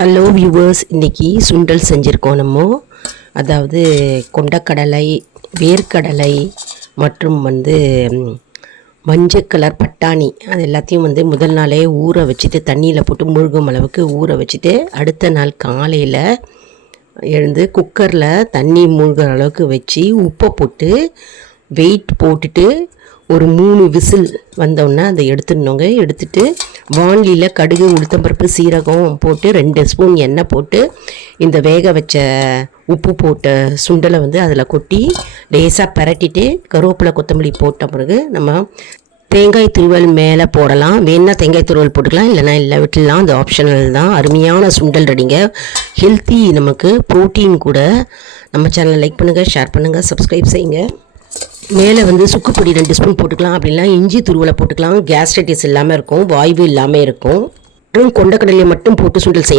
Hello viewers, இன்றைக்கி சுண்டல் செஞ்சுருக்கோம் நம்ம. அதாவது கொண்டக்கடலை, வேர்க்கடலை மற்றும் மஞ்சள் கலர் பட்டாணி அது எல்லாத்தையும் முதல் நாளே ஊற வச்சுட்டு தண்ணியில் போட்டு மூழ்கும் அளவுக்கு ஊற வச்சுட்டு அடுத்த நாள் காலையில் எழுந்து குக்கரில் தண்ணி மூழ்கிற அளவுக்கு வச்சு உப்பை போட்டு வெயிட் போட்டுட்டு ஒரு 3 விசில் வந்தோடனே அதை எடுத்துடணுங்க. எடுத்துட்டு வாணலியில் கடுகு, உளுத்தம்பருப்பு, சீரகம் போட்டு 2 ஸ்பூன் எண்ணெய் போட்டு இந்த வேக வச்ச உப்பு போட்ட சுண்டலை அதில் கொட்டி லேசாக பரட்டிட்டு கருவேப்பிலை, கொத்தமல்லி போட்ட பிறகு நம்ம தேங்காய் துருவல் மேலே போடலாம். வேணா தேங்காய் துருவல் போட்டுக்கலாம், இல்லைனா இல்லை விட்டுலாம். அது ஆப்ஷனல் தான். அருமையான சுண்டல் ரெடிங்க. ஹெல்த்தி, நமக்கு ப்ரோட்டீன் கூட. நம்ம சேனலை லைக் பண்ணுங்கள், ஷேர் பண்ணுங்கள், சப்ஸ்கிரைப் செய்யுங்க. மேலே சுக்குப்பொடி 2 ஸ்பூன் போட்டுக்கலாம். அப்படிலாம் இஞ்சி துருவலை போட்டுக்கலாம். கேஸ்ட்ரைட்டிஸ் இல்லாமல் இருக்கும், வாய்வு இல்லாமல் இருக்கும். கொண்டக்கடலையை மட்டும் போட்டு சுண்டல் செய்யலாம்.